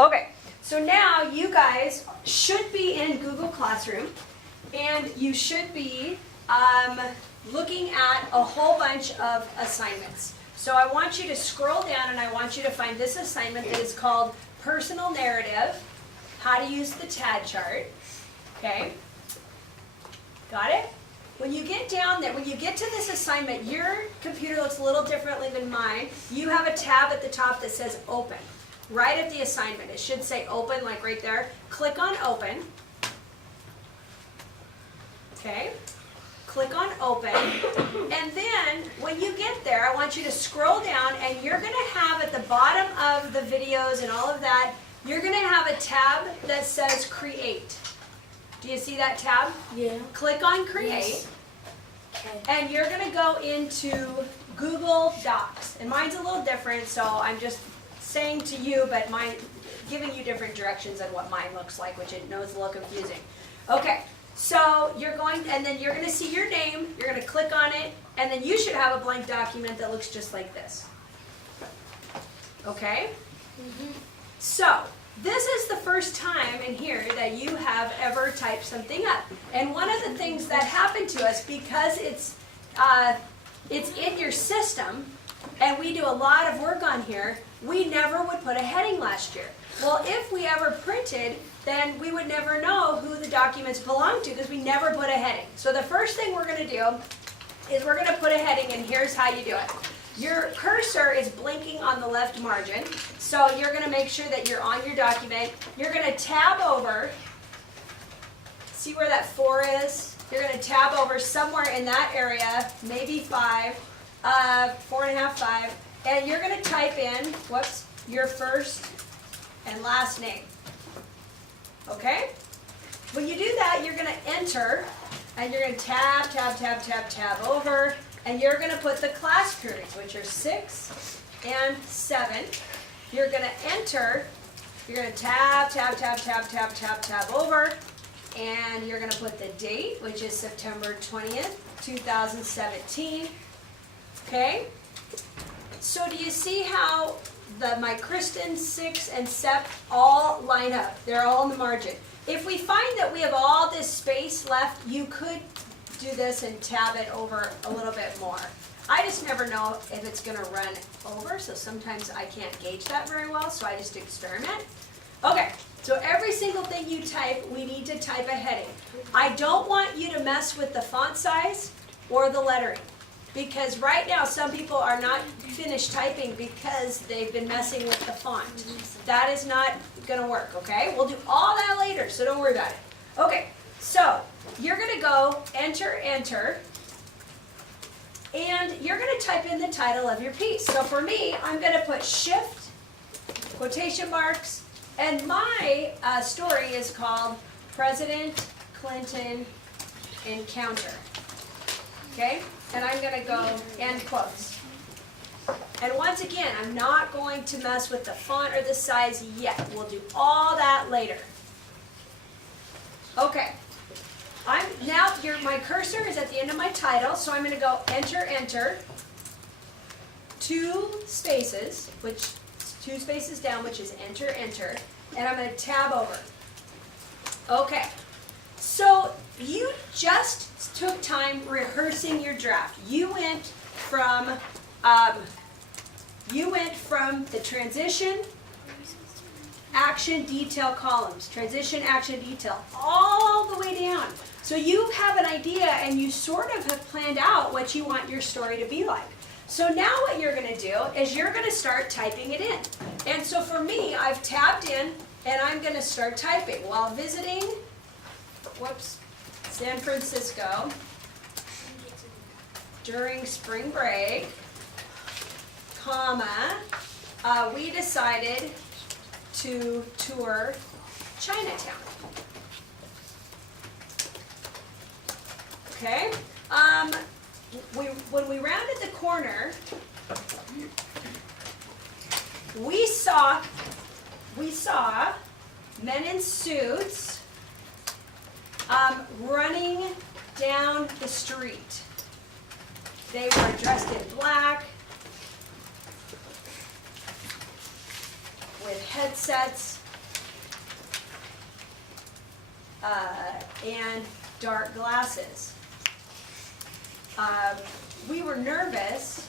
Okay, so now you guys should be in Google Classroom, and you should be looking at a whole bunch of assignments. So I want you to scroll down and I want you to find this assignment that is called Personal Narrative, How to Use the TAD Chart. Okay? Got it? When you get down there, when you get to this assignment, your computer looks a little differently than mine. You have a tab at the top that says Open. Right at the assignment. It should say Open, like right there. Click on Open. Okay? Click on Open. And then, when you get there, I want you to scroll down, and you're going to have at the bottom of the videos and all of that, you're going to have a tab that says Create. Do you see that tab? Yeah. Click on Create. Yes. Okay. And you're going to go into Google Docs. And mine's a little different, so I'm just saying to you, but mine, giving you different directions on what mine looks like, which it knows is a little confusing. Okay, so you're going, and then you're going to see your name, you're going to click on it, and then you should have a blank document that looks just like this. Okay? So, this is the first time in here that you have ever typed something up. And one of the things that happened to us, because it's in your system, and we do a lot of work on here, we never would put a heading last year. Well, if we ever printed, then we would never know who the documents belong to because we never put a heading. So the first thing we're going to do is we're going to put a heading, and here's how you do it. Your cursor is blinking on the left margin, so you're going to make sure that you're on your document. You're going to tab over. See where that 4 is? You're going to tab over somewhere in that area, maybe 5, 4.5, 5, and you're going to type in, your first and last name. Okay? When you do that, you're going to enter, and you're going to tab, tab, tab, tab, tab over, and you're going to put the class periods, which are 6 and 7. You're going to enter, you're going to tab, tab, tab, tab, tab, tab, tab over, and you're going to put the date, which is September 20th, 2017. Okay? So do you see how my Kristen, 6, and Sep all line up? They're all in the margin. If we find that we have all this space left, you could do this and tab it over a little bit more. I just never know if it's going to run over, so sometimes I can't gauge that very well, so I just experiment. Okay, so every single thing you type, we need to type a heading. I don't want you to mess with the font size or the lettering, because right now some people are not finished typing because they've been messing with the font. That is not going to work, okay? We'll do all that later, so don't worry about it. Okay, so you're going to go enter, enter, and you're going to type in the title of your piece. So for me, I'm going to put shift, quotation marks, and my story is called President Clinton Encounter. Okay? And I'm going to go end quotes. And once again, I'm not going to mess with the font or the size yet. We'll do all that later. Okay. My cursor is at the end of my title, so I'm going to go enter, enter, 2 spaces, which 2 spaces down, which is enter, enter, and I'm going to tab over. Okay. So you just took time rehearsing your draft. You went from the transition, action, detail columns, transition, action, detail, all the way down. So you have an idea, and you sort of have planned out what you want your story to be like. So now what you're going to do is you're going to start typing it in. And so for me, I've tabbed in, and I'm going to start typing. While visiting, San Francisco during spring break, comma, we decided to tour Chinatown. Okay? When we rounded the corner, we saw men in suits running down the street. They were dressed in black with headsets and dark glasses. We were nervous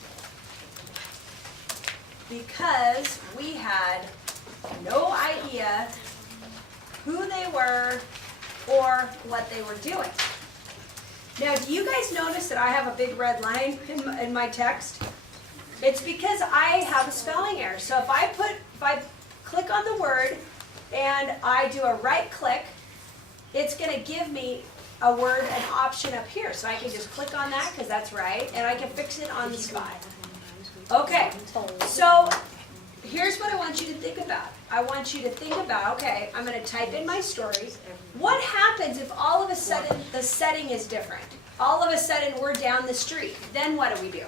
because we had no idea who they were or what they were doing. Now, do you guys notice that I have a big red line in my text? It's because I have a spelling error. So if I click on the word and I do a right click, it's going to give me a word, an option up here. So I can just click on that because that's right, and I can fix it on the spot. Okay, so here's what I want you to think about. I want you to think about, okay, I'm going to type in my story. What happens if all of a sudden the setting is different? All of a sudden we're down the street. Then what do we do?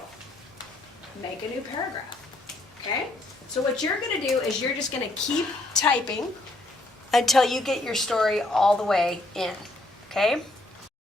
Make a new paragraph. Okay? So what you're going to do is you're just going to keep typing until you get your story all the way in. Okay?